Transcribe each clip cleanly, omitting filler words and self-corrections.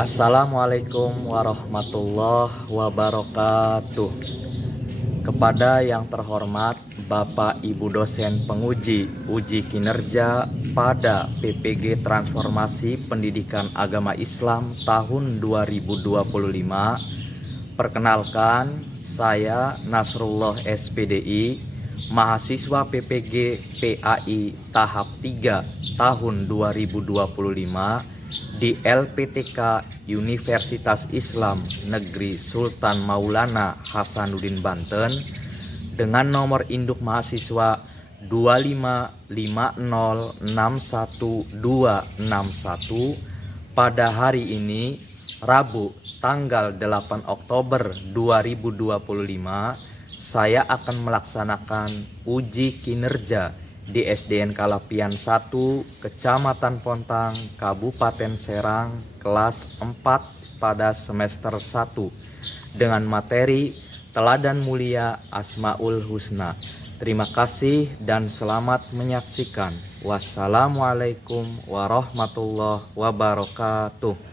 Assalamualaikum warahmatullahi wabarakatuh. Kepada yang terhormat Bapak Ibu dosen penguji uji kinerja pada PPG Transformasi Pendidikan Agama Islam tahun 2025. Perkenalkan, saya Nasrullah SPDI, mahasiswa PPG PAI tahap 3 tahun 2025 di LPTK Universitas Islam Negeri Sultan Maulana Hasanuddin Banten dengan nomor induk mahasiswa 255061261 pada hari ini, Rabu tanggal 8 Oktober 2025, saya akan melaksanakan uji kinerja di SDN Kalapian 1, Kecamatan Pontang, Kabupaten Serang, kelas 4 pada semester 1 dengan materi Teladan Mulia Asmaul Husna. Terima kasih dan selamat menyaksikan. Wassalamualaikum warahmatullahi wabarakatuh.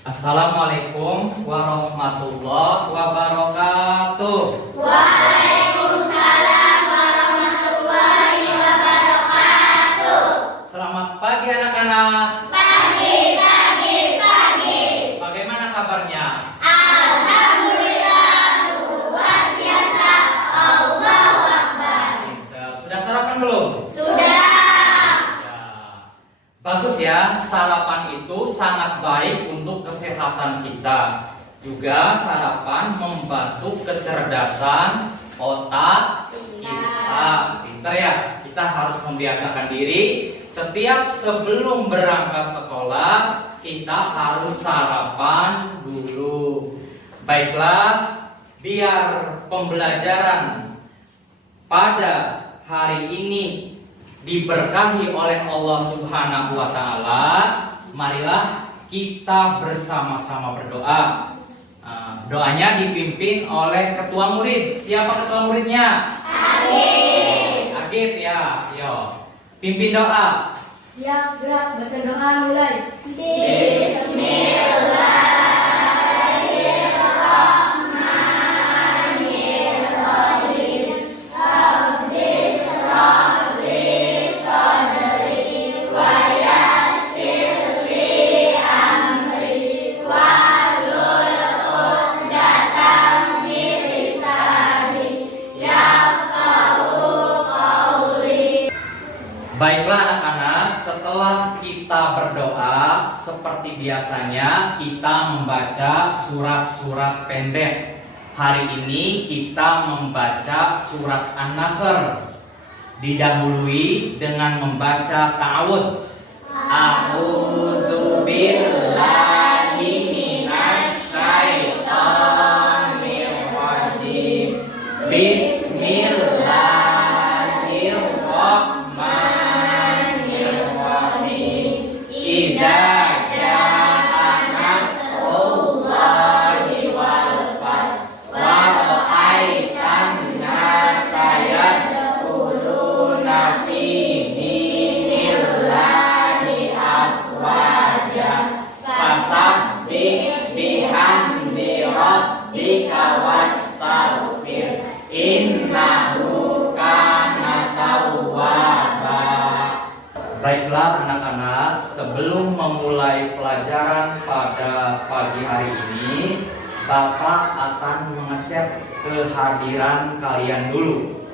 Assalamualaikum warahmatullahi wabarakatuh. Waalaikumsalam warahmatullahi wabarakatuh. Selamat pagi anak-anak. Pagi. Bagaimana kabarnya? Alhamdulillah, luar biasa. Allahu Akbar. Sudah sarapan belum? Sudah. Ya. Bagus ya, sarapan itu sangat baik untuk kesehatan kita. Juga sarapan membantu kecerdasan otak kita. Pintar ya, kita harus membiasakan diri. Setiap sebelum berangkat sekolah, kita harus sarapan dulu. Baiklah, biar pembelajaran pada hari ini diberkahi oleh Allah Subhanahu wa Ta'ala, marilah kita bersama-sama berdoa. Doanya dipimpin oleh ketua murid. Siapa ketua muridnya? Agib ya. Yo, pimpin doa. Siap, gerak, baca doa, mulai. Baiklah anak-anak, setelah kita berdoa seperti biasanya kita membaca surat-surat pendek. Hari ini kita membaca surat An-Nasr. Didahului dengan membaca ta'awudz. A'udzu billahi minasy syaithanir rajim. Bismillahirrahmanirrahim. Idza jaa nasrullahi wal fath wa ra'aitan nasa yadkhuluna fi dinillahi afwaja fasabbih bihamdi rabbika wastaghfir innahu kana tawwaba. Baiklah anak-anak, sebelum memulai pelajaran pada pagi hari ini, Bapak akan mengecek kehadiran kalian dulu.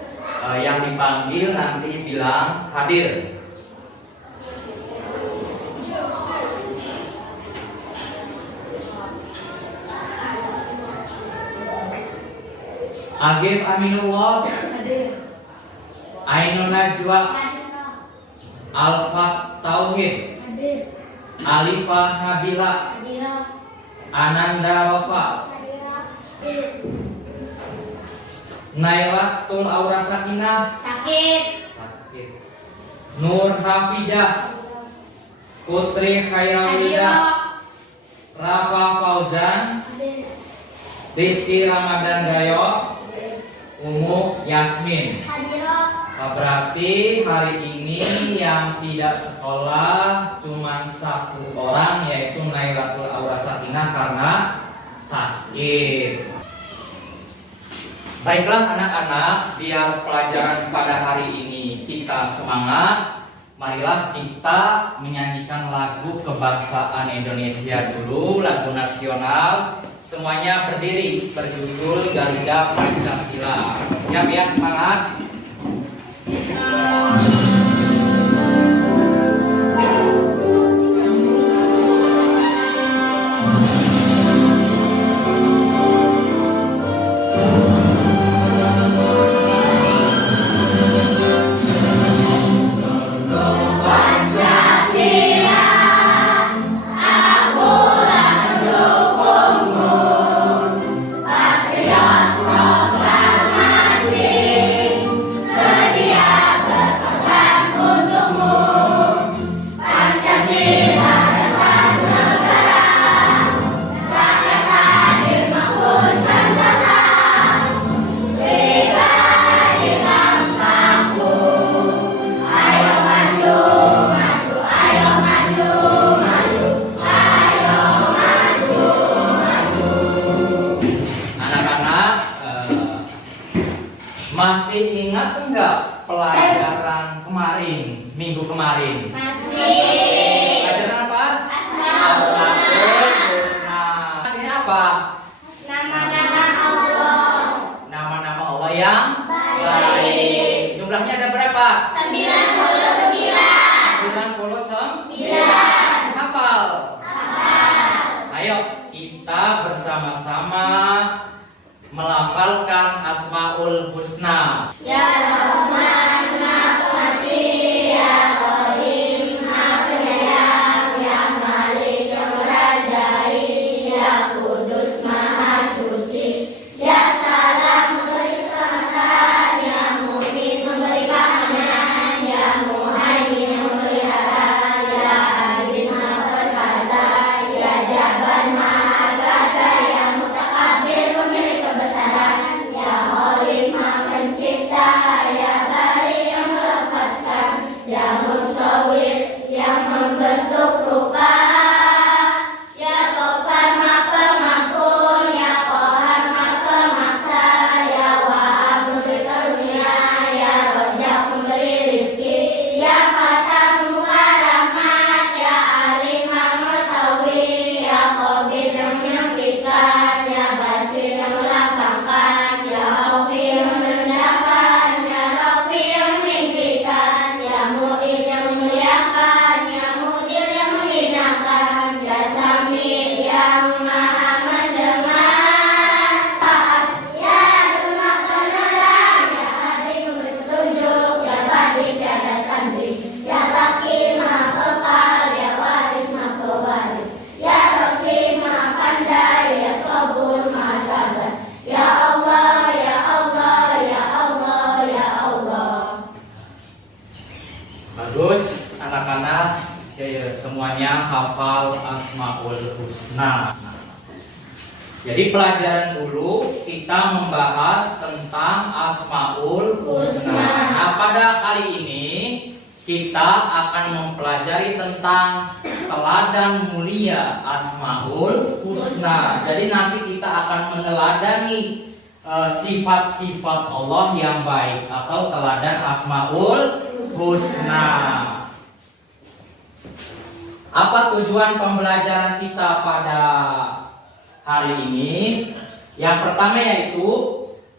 Yang dipanggil nanti bilang hadir. Agib Aminullah, Hadir. Ainun Najwa, Alfa Tauhid, Hadir. Alifah Nabila, Hadir. Ananda Wafa, Hadir. Nailatul Aura Sakinah, Sakit. Nur Hafidah, Putri Khairulida, Rafa Fauzan, Hadir. Rizky Ramadan Gayo, Umu Yasmin. Hadiroh. Berarti hari ini yang tidak sekolah cuma satu orang, yaitu Nailatul Aura Sakinah karena sakit. Baiklah anak-anak, biar pelajaran pada hari ini kita semangat, marilah kita menyanyikan lagu kebangsaan Indonesia dulu, lagu nasional. Semuanya berdiri, berjudul Garuda Pancasila. Siap ya, semangat. Masih ingat enggak pelajaran kemarin, minggu kemarin? Masih. Pelajaran apa? Asmaul Husna. Ini apa? Nama-nama Allah. Nama-nama Allah yang Baik. Jumlahnya ada berapa? 99. 99. Hafal. Ayo kita bersama-sama melafalkan Asmaul Husna. Ya Rahman, Maha Pengasih, Ya Rahim, Maha Penyayang, Ya Malik, yang merajai, Ya Kudus, Maha Suci, Ya Salam, memberi keselamatan, Ya Mu'min, memberi keamanan, Ya Muhaimin, yang memelihara, Ya Aziz, Maha Perkasa, Ya Jabbar, Maha Gagah, Ya Mutakabbir, pemilik kebesaran, Ya Khalid, Maha Pencipta, Ya Bari, yang melepaskan, Ya Musawwir, yang membentuk rupa, Ya Ghaffar, Maha Pengampun, Ya Qahhar, Maha Pemaksa, Ya Wahhab, memberi karunia, Ya Razzaq, memberi rizki, Ya Fatah, membuka rahmat, Ya Alim, Maha mengetahui, Ya Qabid, yang menyampaikan, Ya Basir, yang melapangkan, Ya Aufi, yang merendahkan, Ya Rafi, yang meninggikan, Ya Mu'id, yang memuliakan, Ya Mudil, yang menghinakan, Ya Sami, yang maha mendengar, Ya Cuma penerang, Ya Adik, memberi petunjuk, Ya Badik, tiada tanding, Ya Baki, maha kekal, Ya Waris, maha pewaris, Ya Rosi, maha pandai, Ya Sabur, maha sabar, Ya Allah, Ya Allah, Ya Allah, Ya Allah. Bagus, anak-anak, semuanya hafal Asmaul Husna. Jadi pelajaran dulu kita membahas tentang Asmaul Husna. Nah, pada kali ini kita akan mempelajari tentang teladan mulia Asmaul Husna. Jadi nanti kita akan meneladani sifat-sifat Allah yang baik atau teladan Asmaul Husna. Apa tujuan pembelajaran kita pada hari ini? Yang pertama yaitu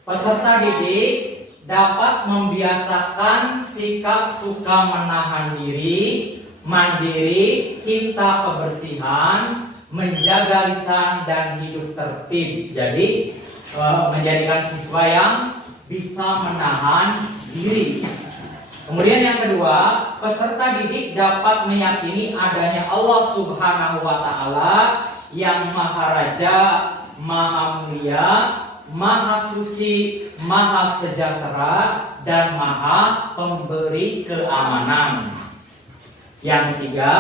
peserta didik dapat membiasakan sikap suka menahan diri, mandiri, cinta kebersihan, menjaga lisan dan hidup tertib. Jadi menjadikan siswa yang bisa menahan diri. Kemudian yang kedua, peserta didik dapat meyakini adanya Allah Subhanahu wa Ta'ala yang Maha Raja, Maha Mulia, Maha Suci, Maha Sejahtera, dan Maha Pemberi Keamanan. Yang ketiga,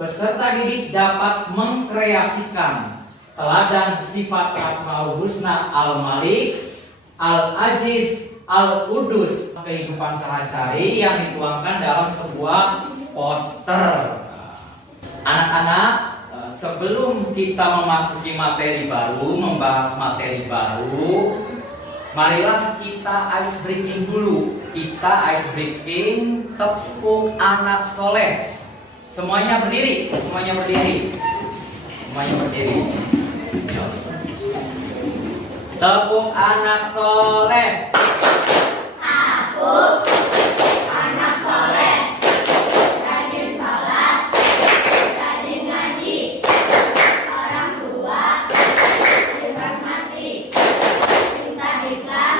peserta didik dapat mengkreasikan teladan sifat Asmaul Husna Al-Malik, Al-Aziz, Al-Qudus, kehidupan sehari-hari yang dituangkan dalam sebuah poster. Anak-anak, sebelum kita memasuki materi baru, membahas materi baru, marilah kita ice breaking dulu. Kita ice breaking tepuk anak soleh. Semuanya berdiri, semuanya berdiri, semuanya berdiri. Tepuk anak soleh. Aku anak soleh, rajin sholat, rajin ngaji, orang tua dihormati, cinta Islam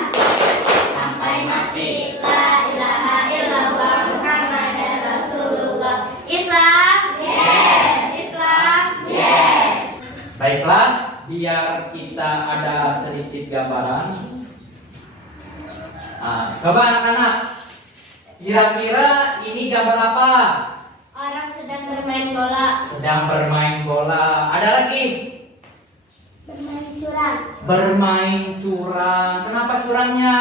sampai mati. La ilaha illallah Muhammadar Rasulullah. Islam, yes. Islam, yes. Baiklah, biar kita ada sedikit gambaran. Coba anak-anak, kira-kira ini gambar apa? Orang sedang bermain bola. Sedang bermain bola. Ada lagi? Bermain curang. Bermain curang. Kenapa curangnya?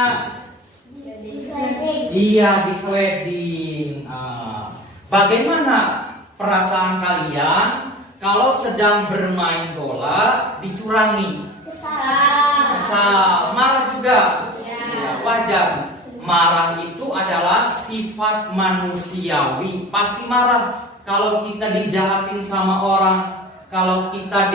Disliding. Iya, di sliding. Bagaimana perasaan kalian kalau sedang bermain bola dicurangi? Kesal, marah juga. Ya, wajar. Marah itu adalah sifat manusiawi. Pasti marah kalau kita dijahatin sama orang, kalau kita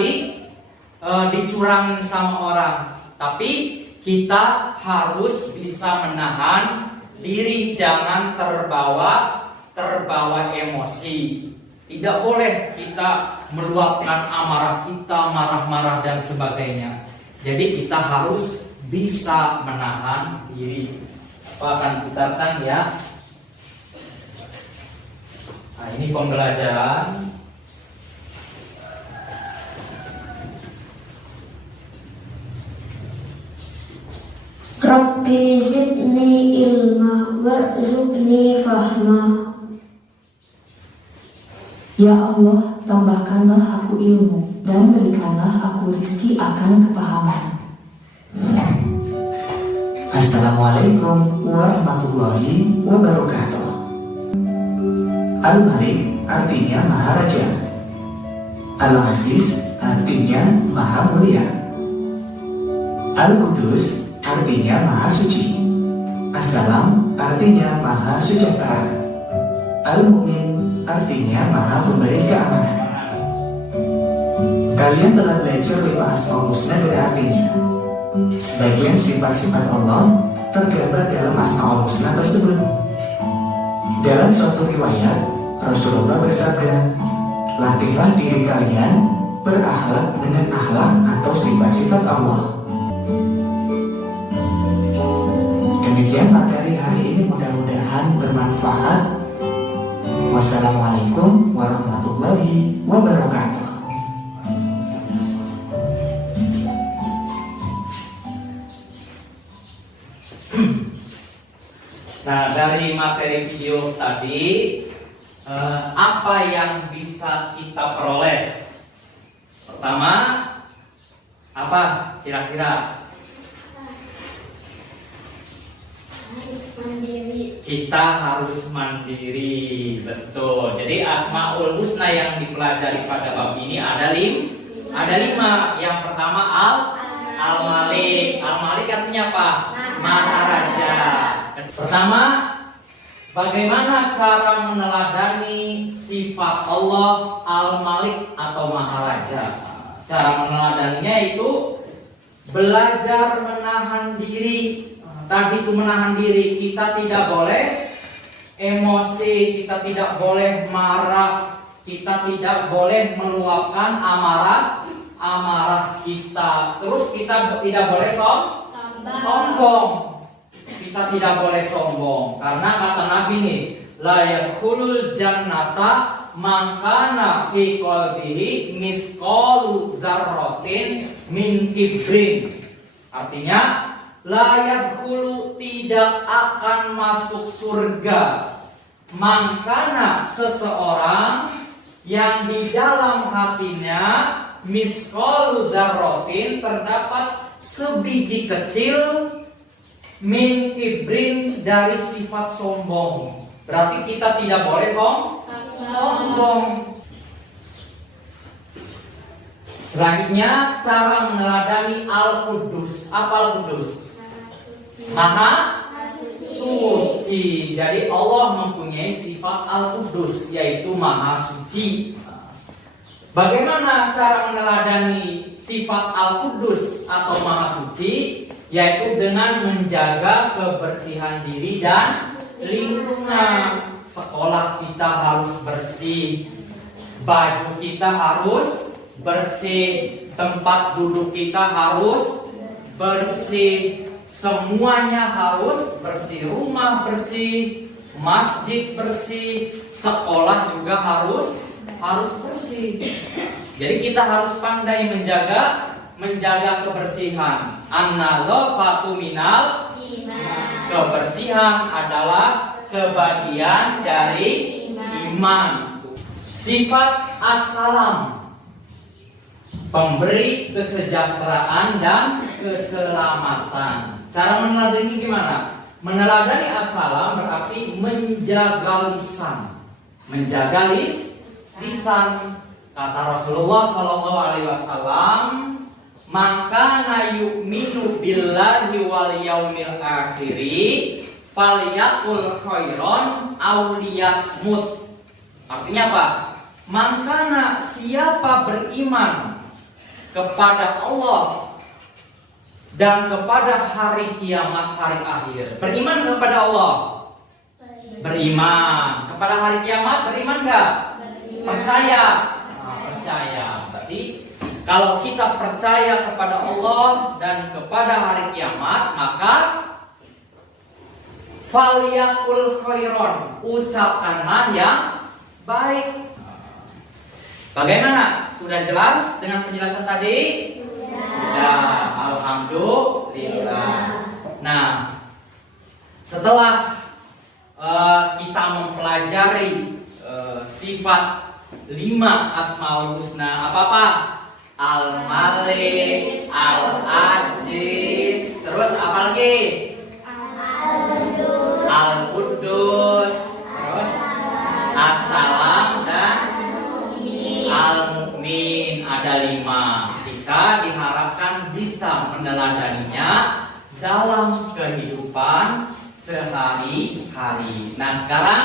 dicurangin sama orang. Tapi kita harus bisa menahan diri, jangan terbawa emosi. Tidak boleh kita meluapkan amarah kita, marah-marah dan sebagainya. Jadi kita harus bisa menahan diri. Apa akan putarkan ya? Nah, ini pembelajaran. Rabbi zidni ilma warzuqni fahma. Ya Allah, tambahkanlah aku ilmu dan berikanlah aku rizki akan kepahaman. Assalamualaikum warahmatullahi wabarakatuh. Al-Malik artinya Maharaja. Al-Aziz artinya Maha Mulia. Al-Qudus artinya Maha Suci. As-Salam artinya Maha Sejahtera. Al-Mu'min artinya Maha Pemberi Keamanan. Kalian telah belajar 5 Asmaul Husna dan artinya. Sebagian sifat-sifat Allah tergambar dalam Asmaul Husna tersebut. Dalam suatu riwayat, Rasulullah bersabda, latihlah diri kalian berakhlak dengan akhlak atau sifat-sifat Allah. Demikian materi hari ini, mudah-mudahan bermanfaat. Wassalamualaikum warahmatullahi wabarakatuh. Nah, dari materi video tadi, apa yang bisa kita peroleh? Pertama, apa kira-kira? Harus mandiri. Kita harus mandiri, betul. Jadi Asmaul Husna yang dipelajari pada bab ini ada 5. Yang pertama Al-Malik. Al-Malik artinya apa? Maharaja. Pertama, bagaimana cara meneladani sifat Allah Al-Malik atau Maharaja? Cara meneladaninya itu belajar menahan diri. Tadi itu menahan diri, kita tidak boleh emosi, kita tidak boleh marah, kita tidak boleh meluapkan amarah kita. Terus kita tidak boleh sombong. Kita tidak boleh sombong karena kata Nabi nih, la yadkhulul jannata man kana fi qalbihi misqalu dzarratin min kibrin. Artinya la yadkhulu, tidak akan masuk surga, man kana, seseorang yang di dalam hatinya misqalu dzarratin, terdapat sebiji kecil Min kibrin, dari sifat sombong. Berarti kita tidak boleh sombong. Selanjutnya cara meneladani Al-Qudus. Apa Al-Qudus? Maha suci. Jadi Allah mempunyai sifat Al-Qudus, yaitu Maha Suci. Bagaimana cara meneladani sifat Al-Qudus atau Maha Suci? Yaitu dengan menjaga kebersihan diri dan lingkungan. Sekolah kita harus bersih, baju kita harus bersih, tempat duduk kita harus bersih, semuanya harus bersih, rumah bersih, masjid bersih, sekolah juga harus bersih. Jadi kita harus pandai menjaga kebersihan. An-nadzafatu minal iman. Kebersihan adalah sebagian dari iman. Sifat as-salam, pemberi kesejahteraan dan keselamatan. Cara meneladani gimana? Meneladani as-salam berarti menjaga lisan. Menjaga lisan. Kata Rasulullah SAW, "Maka na yu'minu billahi wal yaumil akhiri falyaqul khairon aw liyasmut." Artinya apa? Maka siapa beriman kepada Allah dan kepada hari kiamat, hari akhir. Beriman kepada Allah? Beriman. Kepada hari kiamat beriman enggak? Percaya. Percaya. Berarti kalau kita percaya kepada Allah dan kepada hari kiamat, maka falyaqul khairon, ucapkanlah yang baik. Bagaimana? Sudah jelas dengan penjelasan tadi? Sudah. Alhamdulillah. Nah, setelah kita mempelajari sifat 5 Asmaul Husna, apa-apa? Al-Malik, Al-Aziz, terus apa lagi? Al-Qudus, terus As-Salam dan Al-Mu'min. Ada 5. Kita diharapkan bisa meneladaninya dalam kehidupan sehari-hari. Nah, sekarang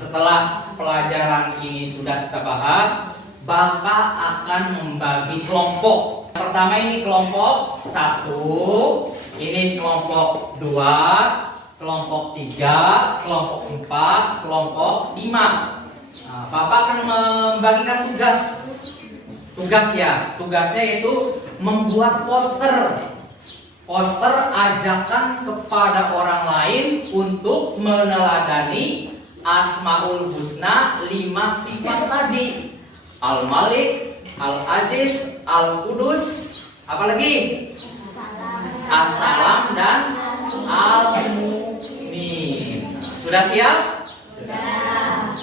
setelah pelajaran ini sudah kita bahas, Bapak akan membagi kelompok. Pertama ini kelompok 1, ini kelompok 2, kelompok 3, kelompok 4, kelompok 5. Nah, Bapak akan membagikan tugas ya. Tugasnya yaitu membuat poster ajakan kepada orang lain untuk meneladani Asmaul Husna 5 sifat tadi. Al-Malik, Al-Aziz, Al-Qudus, apalagi? As-Salam dan Al-Mu'min. Sudah siap? Sudah.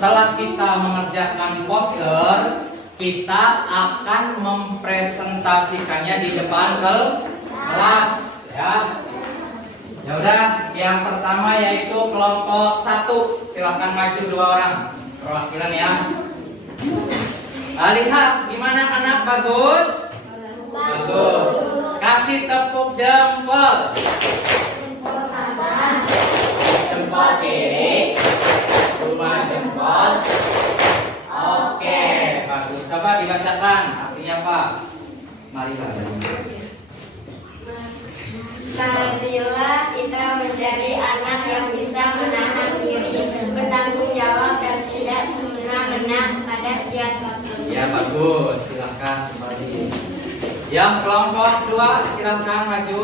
Setelah kita mengerjakan poster, kita akan mempresentasikannya di depan kelas, ya. Ya udah, yang pertama yaitu kelompok 1. Silakan maju 2 orang perwakilan ya. Lihat gimana anak, bagus? Bagus. Kasih tepuk jempol. Jempol kiri, 2 jempol marilah. Marilah kita menjadi anak yang bisa menahan diri, bertanggung jawab dan tidak semena-mena pada siapapun. Ya bagus, silakan kembali. Yang kelompok 2 silakan maju.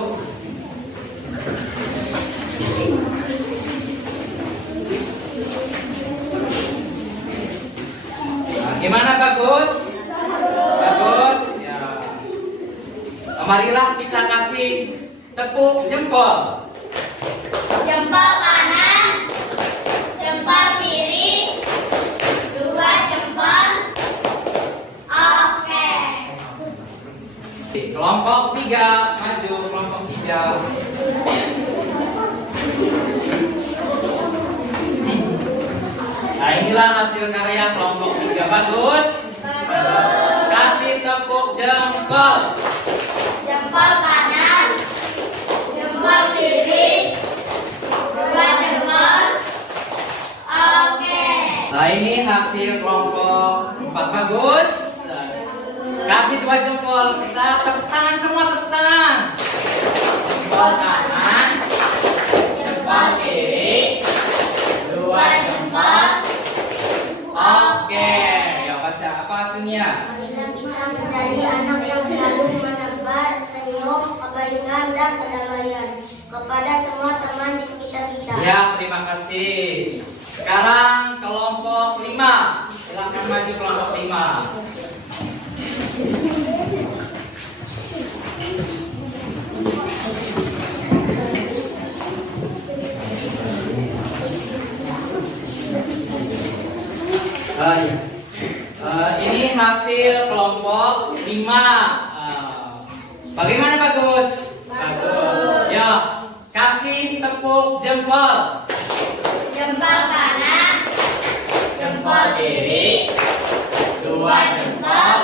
Nah, gimana bagus? Bagus. Ya. Marilah kita kasih tepuk jempol. Jempol kanan, jempol kiri, 2 jempol. Oke. Kelompok 3 maju, kelompok 3. Nah inilah hasil karya kelompok 3. Bagus. Kasih tepuk jempol. Jempol kanan, jempol kiri, 2 jempol. Oke. Nah ini hasil kelompok 4. Bagus. Kasih 2 jempol. Kita tepuk tangan semua, tepuk tangan. Jempol kanan, jempol kiri, 2 jempol. Oke. Ya baca apa hasilnya? Marilah kita menjadi anak yang selalu menebar senyum, kebaikan dan kedamaian kepada semua teman di sekitar kita. Ya, terima kasih. Sekarang kelompok 5. Silakan maju kelompok 5. Ini hasil kelompok 5. Bagaimana bagus? Bagus. Ya, kasih tepuk jempol. Jempol kanan, Jempol kiri, 2 jempol.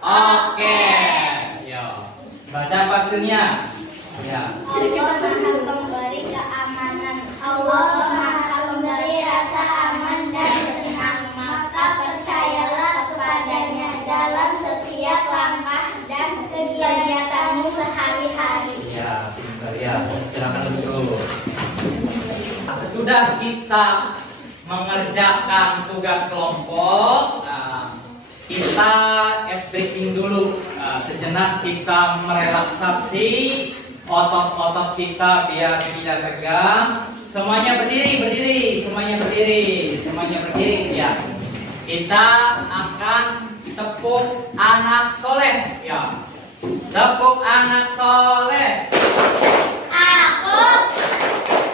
Oke. Ya. Baca hasilnya. Ya. Allah Maha Pemberi keamanan. Allah Maha Pemberi rasa aman dan tenang. Maka percayalah kepadanya dalam setiap langkah dan kegiatanmu sehari-hari. Ya, pintar ya. Silakan duduk. Sesudah kita mengerjakan tugas kelompok, kita ice breaking dulu. Sejenak kita merelaksasi otot-otot kita biar tidak tegang. Semuanya berdiri, semuanya berdiri. Ya. Kita akan tepuk anak soleh. Ya. Tepuk anak soleh. Aku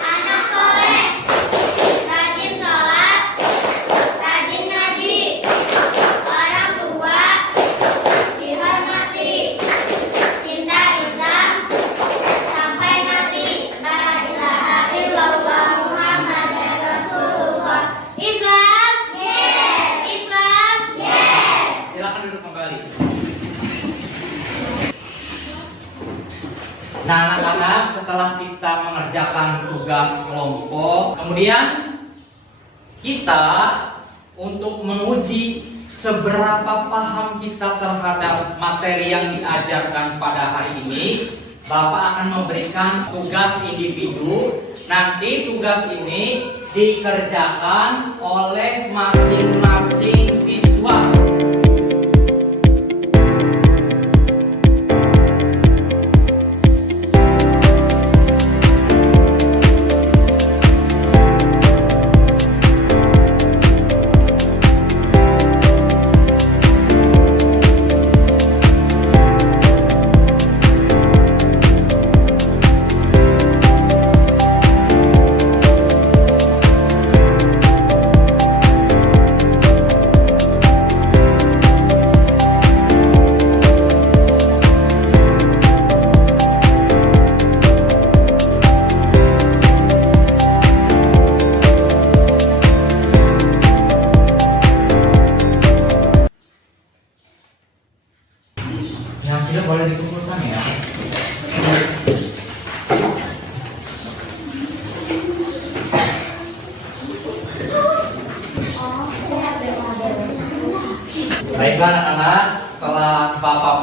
anak soleh, rajin sholat, rajin ngaji, orang tua dihormati, cinta Islam sampai mati. La ilaha illallah Muhammadar Rasulullah. Islam, yes. Islam, yes. Silakan duduk kembali. Nah anak-anak, setelah kita mengerjakan tugas kelompok, kemudian kita untuk menguji seberapa paham kita terhadap materi yang diajarkan pada hari ini, Bapak akan memberikan tugas individu. Nanti tugas ini dikerjakan oleh masing-masing siswa.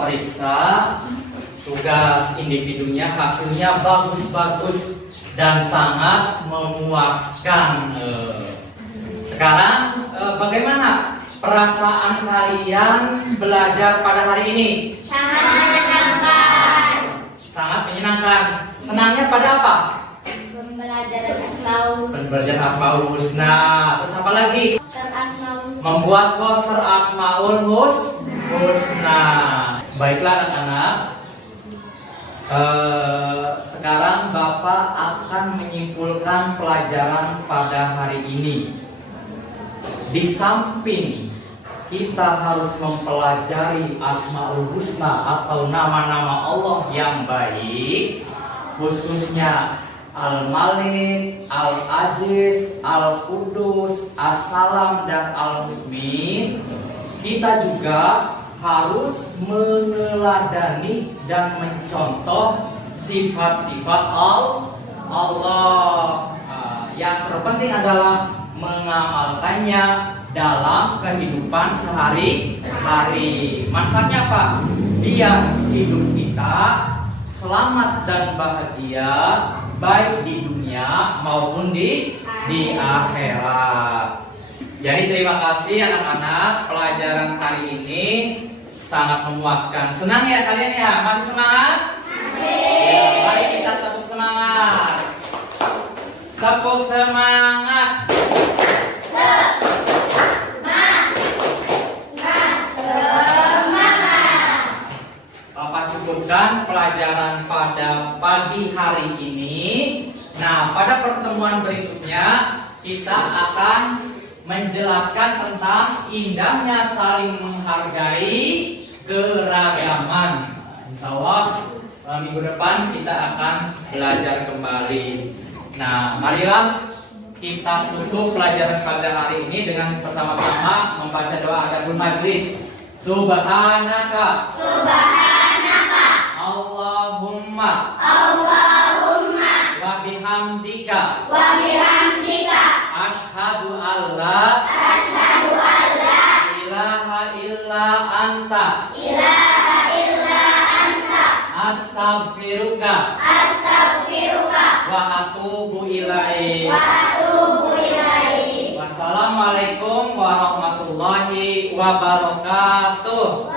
periksa tugas individunya, hasilnya bagus-bagus dan sangat memuaskan. Sekarang bagaimana perasaan kalian belajar pada hari ini? Sangat menyenangkan. Sangat menyenangkan. Senangnya pada apa? Pembelajaran Asmaul. Pembelajaran Asmaul Husna. Terus apa lagi? Asmaul. Membuat poster Asmaul Husna. Baiklah anak-anak. Sekarang Bapak akan menyimpulkan pelajaran pada hari ini. Di samping kita harus mempelajari Asmaul Husna atau nama-nama Allah yang baik, khususnya Al-Malik, Al-Aziz, Al-Qudus, As-Salam, dan Al-Mu'min. Kita juga harus meneladani dan mencontoh sifat-sifat Allah. Yang terpenting adalah mengamalkannya dalam kehidupan sehari-hari. Manfaatnya apa? Biar hidup kita selamat dan bahagia, baik di dunia maupun di akhirat. Jadi terima kasih anak-anak, pelajaran hari ini sangat memuaskan. Senang ya kalian ya? Masih semangat? Ya, mari kita tepuk semangat. Tepuk semangat. Bapak cukupkan pelajaran pada pagi hari ini. Nah, pada pertemuan berikutnya kita akan menjelaskan tentang indahnya saling menghargai keragaman. Insya Allah minggu depan kita akan belajar kembali. Nah, marilah kita tutup pelajaran pada hari ini dengan bersama-sama membaca doa adabul majlis. Subhanaka Allahumma wa bihamdika asyhadu alla ilaha illa anta astaghfiruka wa atubu ilaik. Wassalamualaikum warahmatullahi wabarakatuh.